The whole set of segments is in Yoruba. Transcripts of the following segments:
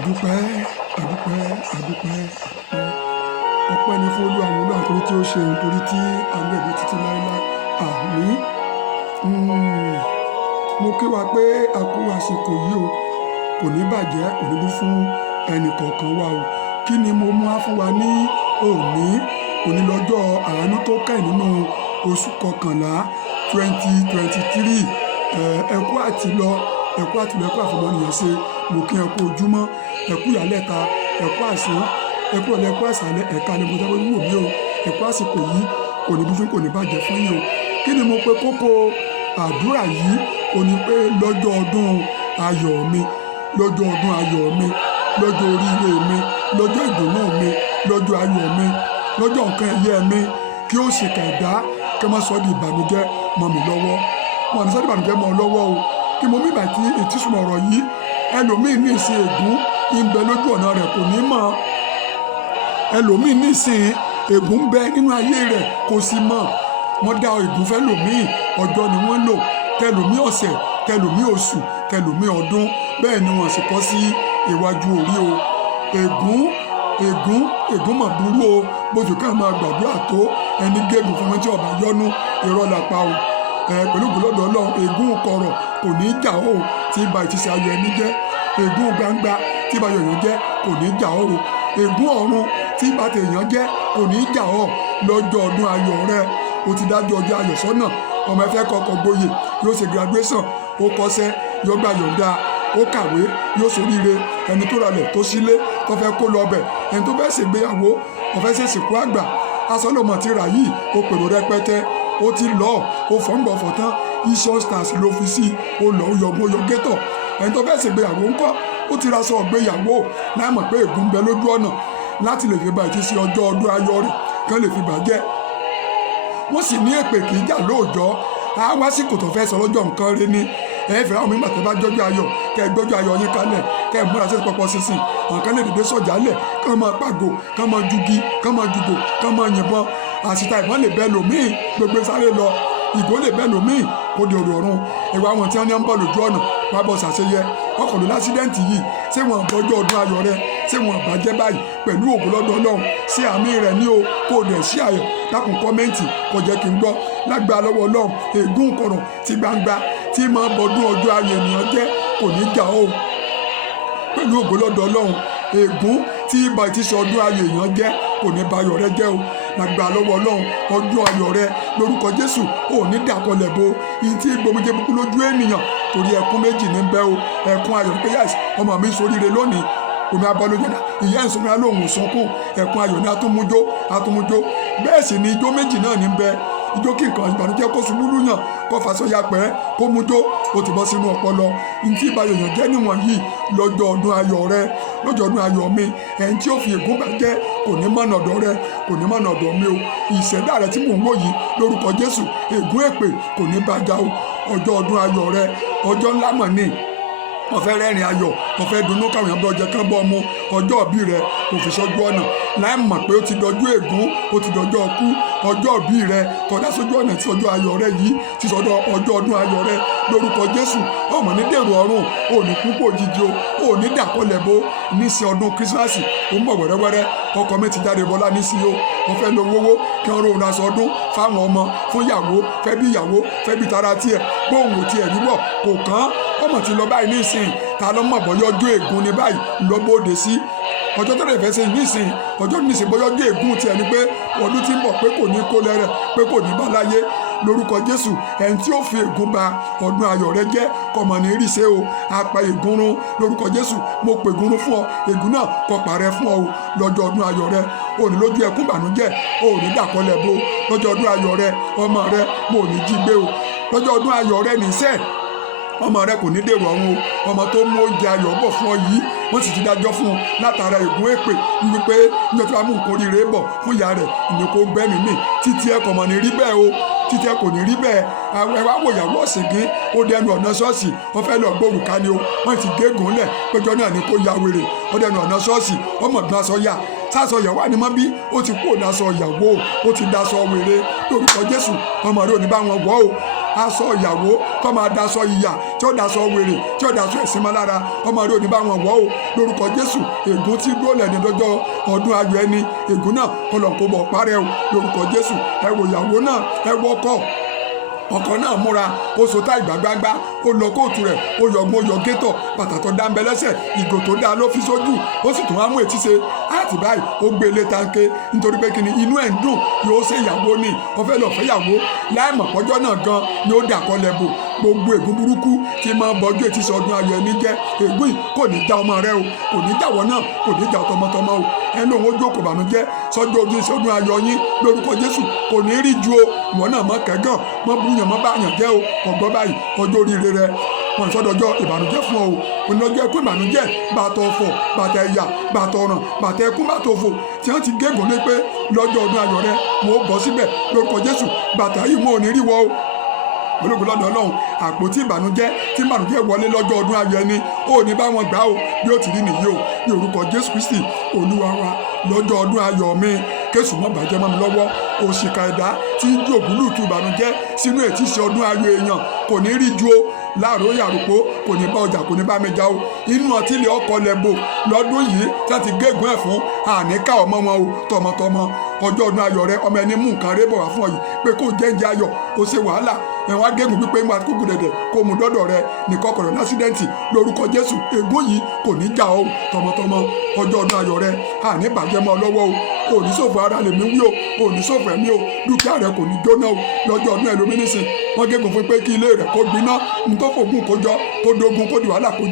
Àdúpẹ́, àdúpẹ́, àdúpẹ́, àdúpẹ́. Ọpẹ́ ni fún Olúwa àwọn Olúwa torí tí ó ṣe nítorí tí àánú ẹ̀ dúró títí láéláé. Àmín. Mo kí wa pé a kú àsìkò yìí o. Kò ní bàjẹ́, kò ní dún fún ẹnì kọ̀ọ̀kan wa o. Kí ni mo mú wá fún wa ní òní? Òní lọ́jọ́ àánú tó kẹ́yìn nínú oṣù kọkànlá 2023. Ẹ kú àtìlọ, ẹ kú àtìlọ, ẹ kú àfọmọ́nìyàn ṣe. Mo kí ẹ kú ojúmọ́, ẹ kú ìyálẹ̀ta, ẹ kú àsán, ẹ kú ọ̀lẹ́, ẹ kú àsálẹ́, ẹ̀ka ni mo jábọ̀ wíwò mí o. Ẹ kú àsìkò yìí, kò ní dúdú, kò ní bàjẹ́ fún yín o. Kí ni mo pe kókó àdúrà yìí? Ó ní pé lọ́jọ́ ọdún ayọ̀ mi, lọ́jọ́ ọdún ayọ̀ mi, lọ́jọ́ oríire mi, lọ́jọ́ ìdùnnú mi, lọ́jọ́ ayọ̀ mi, lọ́jọ́ nǹkan ẹ̀yẹ mi, kí ó sì kẹ̀dá kí wọ́n sọ di ìbànújẹ́ mọ́ mi lọ́wọ́. Wọ́n ní sọ di ìbànújẹ́ mọ́ ọ lọ́wọ́ o. Kí mo mí bàtí ìtìsùn ọ̀rọ̀ yìí, ẹlòmíì ní ìsìn ègún ń bẹ lójú ọ̀nà rẹ̀ kò ní mọ̀. Ẹlòmíì ní ìsìn ègún ń bẹ nínú ayé rẹ̀ kò sì mọ̀. Wọ́n dá ègún fẹ́ lòmíì, ọjọ́ ni wọ́n lò, tẹlòmíì ọ̀sẹ̀, tẹlòmíì oṣù, tẹlòmíì ọdún, bẹ́ẹ̀ ni wọ́n sì kọ́ sí iwájú orí o. Ègún mà burú o. Bójú ká máa gbàdúrà tó ẹni gégùn fún wọn tí ọba yọnu irọ́ lápá o. Pẹ̀lú gbọ́dọ̀ Ọlọ́run, ègún kọ̀rọ̀ kò ní í jà o tí ìbá ìtìsẹ̀ ayọ̀ ẹni jẹ́. Ègún gbangba tí ìbá ayọ̀ èèyàn jẹ́ kò ní í jà o. Ègún ọ̀run tí ìbá tèèyàn jẹ́ kò ní í jà o. Lọ́jọ́ ọdún ayọ̀ rẹ, o ti dájú ọjọ́ ayọ̀ sọ́nà. Ọmọ ẹ̀fẹ́ kọ́kọ́ gboyè, yóò ṣe graduation, ó kọ́ṣẹ́, yóò gbà yọ̀ǹda, ó kàwé, yóò ṣoríire. Ẹni tó ralẹ̀ tó sílé tó fẹ́ kó lọ bẹ̀, ẹni tó fẹ́ ṣègbéyàwó, ó fẹ́ ṣèsìnkú àgbà, aṣọ lọ́mọ ti rà yìí, ó pèrò rẹpẹtẹ, ó ti lọ, ó fọ́ngbọ̀n fọ̀tán, iṣẹ́ stars ló fi sí, ó lọ ó yọ gétọ̀. Ẹni tó fẹ́ ṣègbéyàwó ńkọ́, ó ti raṣọ ọ̀gbéyàwó láì mọ̀ pé ègún ń bẹ lójú ọ̀nà láti lè fi ba ìtìsí ọjọ́ ọdún ayọ̀ rẹ̀ kán lè fi bàjẹ́. Wọ́n sì ní èpè kì í jà lóòjọ́, á wá sí kòtò fẹ́ sọ lọ́jọ́ nǹkan rẹ ni. Ẹ̀fẹ̀ àwọn mímọ̀ tẹ́ bá jọ́jọ́ ayọ̀, kẹ́ ẹ gbọ́jọ́ ayọ̀ yín kalẹ̀, kẹ́ ẹ múra sí pọpọ sísìn. Ọ̀kan lè dìde sọ̀jà lẹ̀, kán máa pàgò, kán máa jugi, kán máa jùgò, kán máa yìnbọn. Àṣìta ìbọn lè bẹ́ lòmíì, gbogbo sáré lọ. Ìgò lè bẹ́ lòmíì, kó di òrò ọ̀run. Ìwà àwọn tí wọ́n ní ń bọ̀ lójú ọ̀nà wá bọ̀ ṣàṣeyẹ. Ọkọ̀ ló lásídẹ́ǹtì yìí, ṣé wọn bọ́jọ́ ọdún ayọ̀ rẹ, ṣé wọn bàjẹ́ báyìí pẹ̀lú ògo lọ́dọ̀ Ọlọ́run. Ṣé àmì rẹ̀ ní o kó o dẹ̀ sí ayọ̀ dákun kọ́mẹ́ǹtì kó jẹ́ kí n gbọ́. Lágbára lọ́wọ́ Ọlọ́run, ègún kọ̀rọ̀ ti gbangba tí máa bọdún ọjọ́ ayọ̀ ènìyàn jẹ́ kò ní jà o. Pẹ̀lú ògo lọ́dọ̀ Ọlọ́run, ègún tí ìbá ìtìsí ọdún ayọ̀ èèyàn jẹ́ kò ní ba ayọ̀ rẹ jẹ́ o. Lágbára lọ́wọ́ Ọlọ́run, ọdún ayọ̀ rẹ lórúkọ Jésù ò ní dàkọlẹ̀ bo ìyí tí gbomijé búkú lójú ènìyàn torí ẹkún méjì ní bẹ́ o. Ẹkún ayọ̀ pé yáàsì ọmọ mi ṣoríire lónìí, omi abọ́lójú náà ìyá ìsúnmọ́ lóhùn sunkún. Ẹkún ayọ̀ ní atúmújó bẹ́ẹ̀ sì ni ijó méjì náà ní bẹ́. Ijó kí nǹkan ìbànújẹ́ kó ṣubú lúyàn, kó fasọyà pẹ́, kó mújó, ó ti bọ́ sínú ọpọlọ. Ntí ìbáyọ̀ yàn jẹ́ níwọ̀nyí lọ́jọ́ ọdún ayọ̀ rẹ, lọ́jọ́ ọdún ayọ̀ mi. Ẹni tí ó fi ègún bàjẹ́ kò ní mọ̀nà ọ̀dọ̀ rẹ, kò ní mọ̀nà ọ̀dọ̀ mi o. Ìṣẹ̀dá rẹ tí mò ń wò yìí lórúkọ Jésù, ègún èpè kò ní bàjá o. Ọjọ́ ọdún ayọ̀ rẹ, ọjọ́ ńlá mọ̀ ni. Wọ́n fẹ́ rẹ́rìn ayọ̀, wọ́n fẹ́ dunnú káwọn èèyàn bọ́ ọjọ́ kán bọ́ ọmú. Ọjọ́ òbí rẹ kò fi sọ́jú ọ̀nà láì mọ̀ pé ó ti dọjú ègún, ó ti dọjọ́ ọkú. Ọjọ́ òbí rẹ kọjá sójú ọ̀nà tí ọjọ́ ayọ̀ rẹ yìí ti sọ́dọ̀ ọjọ́ ọdún ayọ̀ rẹ lórúkọ Jésù. Ọmọ ní dèrò ọ̀run, ò ní púpọ̀ òjijì o, ò ní dàkọlẹ̀ bo. Níṣẹ́ ọdún kírísímàsì ó ń bọ̀ wẹ́rẹ́wẹ́rẹ́, ọkọ mi ti jáde bọ́lá níṣì o. Wọ́n fẹ́ lo owó kí wọ́n ròhùn aṣọ ọdún fáwọn ọmọ, fún ìyàwó, fẹ́ bí ìyàwó, fẹ́ bí tara tiẹ̀, bóun ò tiẹ̀ rí bọ̀ kò kàn. Ọmọ ti lọ báyìí nísìnyí, ta ló mọ̀ bọ́yọ́ ọjọ́ ègún ni báyìí lọ́bọ̀ọ́dẹ sí. Ọjọ́ tó lè fẹ́ ṣe nísìnyí, ọjọ́ nísìnyí bọ́yọ́ ọjọ́ ègún tiẹ̀ ni pé ọdún tí ń bọ̀ pé kò ní kó lẹ́rẹ̀, pé kò ní bá láyé lórúkọ Jésù. Ẹni tí ó fi ègún ba ọdún ayọ̀ rẹ jẹ́ kọmọ ní rí ṣe o. Apá ègún run lórúkọ Jésù, mo pè ègún run fún ọ, ègún náà kó parẹ́ fún ọ o. Lọ́jọ́ ọdún ayọ̀ rẹ, ò ní lójú ẹkún ìbànújẹ́, ò ní dàkọlẹ̀ bo. Lọ́jọ́ ọdún ayọ̀ rẹ, ọmọ rẹ mo ní jí gbé o. Lọ́jọ́ ọdún ayọ̀ rẹ nìṣẹ́ ọmọ rẹ kò ní dèrò ọ̀run o. Ọmọ tó mú oúnjẹ ayọ̀ bọ̀ fún ọ yìí, wọ́n sì ti dájọ́ fún un látara ègún èpè wípé níjọ́ tí wàá mú nǹkan oríire bọ̀ fún ìyá rẹ̀ ìní kò gbẹ́mí mì. Títí ẹ kò mọ̀ ní rí bẹ́ẹ̀ o, títí ẹ kò ní rí bẹ́ẹ̀. Ẹ wá wò ìyàwó ọ̀sìnkín, ó dẹnu ọ̀nà ṣọ́ọ̀ṣì, wọ́n fẹ́ lọ gbórùka ni o. Wọ́n ti gégùn lẹ̀ péjọ náà ní kó ya wèrè, ó dẹnu ọ̀nà ṣọ́ọ̀ṣì, ọmọ ìgbà sọ yà. Sásọ ìyàwó ànímọ́ bí ó ti kú òdàsọ ìyàwó, ó ti dasọ wèrè lórúkọ Jésù. Ọmọ rẹ ò ní bá wọn wọ̀ o. aṣọ ìyàwó tó máa daṣọ ìyà tí ó daṣọ wèrè tí ó daṣọ ẹ̀sìn mọ́ lára ọmọ rẹ ò ní bá wọn wọ̀ o lórúkọ Jésù ègún tí gbólẹ̀ ní lọ́jọ́ ọdún ayọ̀ ẹni ègún náà kọlọ̀ kó bọ̀ parẹ́ o lórúkọ Jésù ẹ wo ìyàwó náà ẹ wọ́kọ̀ ọkọ náà múra ó so tá ìgbàgbàgbà ó lọ kóòtù rẹ̀ ó yọgbọ́n yọ gétọ̀ bàtà tó dá ń bẹ lẹ́sẹ̀ ìgò tó dáa ló fi sójú ó sì tún wá mú etí ṣe àti báyìí ó gbé ilé tanke nítorí pé kíni inú ẹ̀ ń dùn yóò ṣe ìyàwó ní ọfẹ́ lọ́ọ́ fẹ́ yàwó láìmọ̀ pọ́jọ́ náà gan ni ó dà kọ́lẹ̀ bò gbogbo ègún burúkú tí máa ń bọjú etí sọdún ayọ̀ ẹni jẹ́ ègún yìí kò ní já ọmọ rẹ o kò ní jáwọ́ náà kò ní já tọmọtọmọ o ẹnu òun ojú òkò bànújẹ́ sọjọ́ ojú ìṣọdún ayọ̀ yín lórúkọ Jésù kò ní rí ju o ìwọ náà mọ kẹgàn mọ búyàn mọ báyàn jẹ́ o ọgbọ́n báyìí ọjọ́ oríire rẹ wọn sọdọ̀jọ́ ìbànújẹ́ fún ọ o onílọ́jọ́ ẹkún ìbànújẹ́ bàtọ̀ ọ̀fọ̀ bàtà ẹ̀yà bàtọ̀ ọ̀ràn bàtà ẹkún bàtọ̀ òfò tí wọ́n ti gégùn lé pé lọ́jọ́ ọdún ayọ̀ rẹ mo bọ́ síbẹ̀ lórúkọ Jésù bàtà yìí mo ò ní rí wọ o ológun lọ́dọ̀ Ọlọ́run àpótí ìbànújẹ́ tí ìbànújẹ́ wọlé lọ́jọ́ ọdún ayọ̀ ẹni ó ní bá wọn gbà ó bí ó ti rí nìyí o ní orúkọ Jésù Kristi Olúwa wa lọ́jọ́ ọdún ayọ̀ mi késù mọ́ bàjẹ́ mọ́ mi lọ́wọ́ òṣìkà ẹ̀dá tí ń jó ògúlùtù ìbànújẹ́ sínú ètí ìṣe ọdún ayọ̀ èèyàn kò ní rí ju o láàrọ̀ yàrùpó kò ní bá ọjà kò ní bá mi já o inú ọtí ilé ọkọ̀ lẹ́bò lọ́dún yìí láti gégùn ẹ̀ fún àníkà ọmọ wọn o tọmọtọmọ ọjọ́ ọdún ayọ̀ rẹ ọmọ ẹni mú nǹkan rẹ bọ̀ wá fún ọ yìí pé kó jẹ́ǹjẹ́ ayọ̀ kó ṣe wàhálà ẹ̀wọ̀n agégùn pípé ń wá kúkú dẹ̀dẹ̀ kó mú dọ́dọ̀ rẹ nìkan kọ̀rọ̀ lásídẹ́ǹtì lórúkọ Jésù ègún yìí kò ní já o tọmọtọmọ ọjọ́ ọdún ayọ̀ rẹ àní bàjẹ́ mọ́ ọ lọ́wọ́ o òní ṣòfò ara lèmi wí o òní ṣòfò ẹ̀mí o dúkìá rẹ kò ní jóná o lọ́jọ́ ọdún ẹlòmínísìn wọ́n gégùn fún pé kí ilé rẹ̀ kó gbiná ntọ́fọ̀gùn kó jọ kó dogun kó di wàhálà kó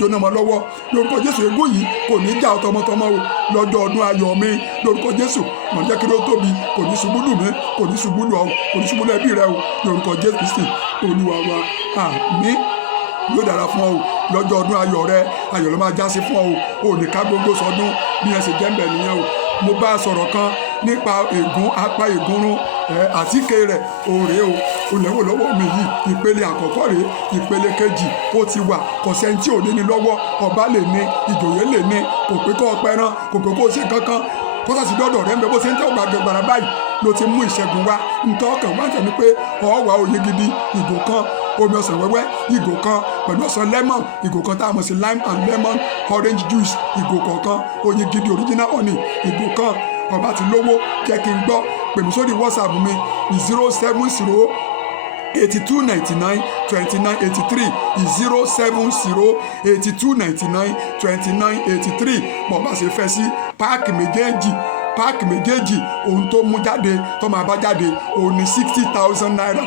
jóná mọ́ lọ́wọ́ lórúkọ Jésù ègún yìí kò ní já ọ tọmọtọmọ o lọ́jọ́ ọdún ayọ̀ mi lórúkọ Jésù mọ̀ jẹ́ kí ló tóbi kò ní ṣubú lù mí kò ní ṣubú lù ọ kò ní ṣubú lù ẹbí rẹ o lórúkọ Jésù Kristi Olúwa wa àmín yóò dára fún ọ o lọ́jọ́ ọdún ayọ̀ rẹ ayọ̀ ló máa já sí fún ọ o ò ní ká gbogbo sọdún bí ẹ ṣe jẹ́ ń bẹ̀ nìyẹn o mo bá a sọ̀rọ̀ kan nípa ègún apá ègúnrún àtíkè rẹ̀ òòrè o olèwò lọ́wọ́ mi yìí ìpele àkọ́kọ́ rèé ìpele kejì ó ti wà kọ̀sẹ́ntì ò ní ní lọ́wọ́ ọba lè ní ìjòyè lè ní kò pé kó ọpẹran kò pé kó ṣe kankan kó sàṣì dọ́dọ̀ rẹ̀ ń bẹ bó ṣe ń tẹ́ ọgbà gbàgbàrà báyìí ló ti mú ìṣẹ́gun wá ntọ́ ọkàn wá jẹ́ ni pé ọ̀wà òye gidi ìgò kan omi ọsàn wẹ́wẹ́ ìgò kan pẹ̀lú ọsàn lemon ìgò kan tá a mọ̀ sí lime and lemon orange juice ìgò kọ̀ọ̀kan oyin gidi original honey ìgò kan ọba ti lówó jẹ́ kí n gbọ́ pèmí sórí WhatsApp mi 070 8299 2983 070 8299 2983 bọ̀ bá ṣe fẹ́ sí páàkì méjèèjì ohun tó mú jáde tó máa bá jáde òun ní 60,000 naira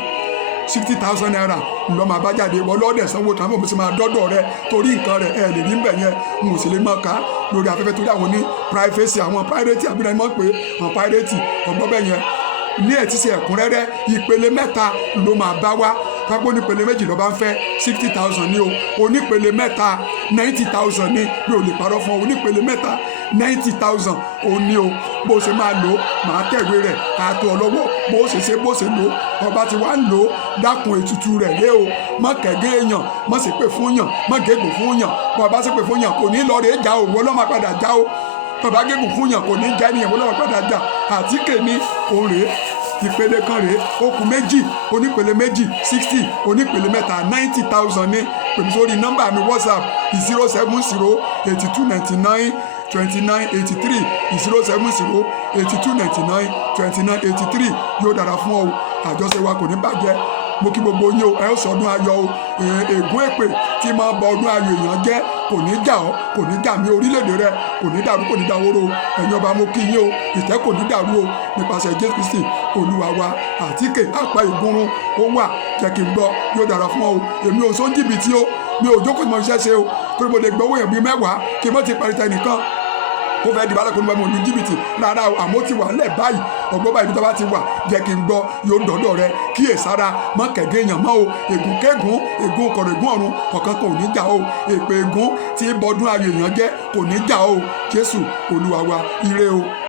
60,000 naira ńlọ máa bá jáde wọ́n lọ́dẹ̀ sanwó tán fún mi sì máa dọ́dọ̀ rẹ torí nǹkan rẹ ẹ lè rí mbẹ̀ yẹn n ò sì lè máa kà á lórí afẹ́fẹ́ torí àwọn ní privacy àwọn pirate àbí náà mọ̀ pé àwọn pirate ọgbọ́n bẹ̀ yẹn ní ẹ̀ tí ṣe ẹ̀kúnrẹ́rẹ́ ìpele mẹ́ta ló máa bá wá pápó onípele méjì ló bá ń fẹ́ 60,000 ní o onípele mẹ́ta 90,000 ní mi ò lè parọ́ fún ọ onípele mẹ́ta 90,000 ò ní o bó ṣe máa lò ó máa tẹ̀wé rẹ̀ àtò ọlọ́wọ́ bó ṣe lò ó ọba ti wá ń lò ó dákun ètùtù rẹ̀ lé o má kẹ̀gẹ́ èèyàn má sì pè fún yàn má gégùn fún yàn bó ọba sì pè fún yàn kò ní lọ rèé já o wọ́n lọ́ máa padà já o bàbá gégùn fún yàn kò ní já ènìyàn wọ́n lọ́ máa padà já àtíkè ní òun rèé ìpele kan rèé okùn méjì onípele méjì 60 onípele mẹ́ta 90,000 ní pèmí sórí nọ́mbà mi WhatsApp 070 8299 2983 070 8299 2983 yóò dára fún ọ àjọṣe wa kò ní bàjẹ́ mo kí gbogbo yín o ẹ ó sọdún ayọ̀ o ègún èpè tí máa bọ ọdún ayọ̀ èèyàn jẹ́ kò ní jà ọ́ kò ní jà mí orílẹ̀-èdè rẹ kò ní dàrú kò ní dáwóró ẹ̀yin ọba mo kí yín o ìtẹ́ kò ní dàrú o nípasẹ̀ Jésù Kristi Olúwa wa àtíkè àpá ìgúnrún ó wà jẹ́ kí n gbọ́ yóò dára fún ọ o èmi ò sọ jìbìtì o mi ò jókòó mọ iṣẹ́ ṣe o torí mo lè gbọ́ owó yẹn bíi 10 kí n mọ́ ti parí tẹ nìkan ó fẹ́ di balẹ̀ kó ní bá mi ní jìbìtì rárá o àmọ́ ti wà lẹ̀ báyìí ọgbọ́n báyìí bí tó bá ti wà jẹ́ kí n gbọ́ yóò dọ́dọ̀ rẹ kíyèsára mọ́ kẹ̀gẹ́ èèyàn mọ́ o ègún kẹ́gùn ègún kọ̀rọ̀ ègún ọ̀run ọ̀kan kò ní jà o èpè ègún tí bọ́dún ayọ̀ èèyàn jẹ́ kò ní jà o Jésù Olúwa wa ire o.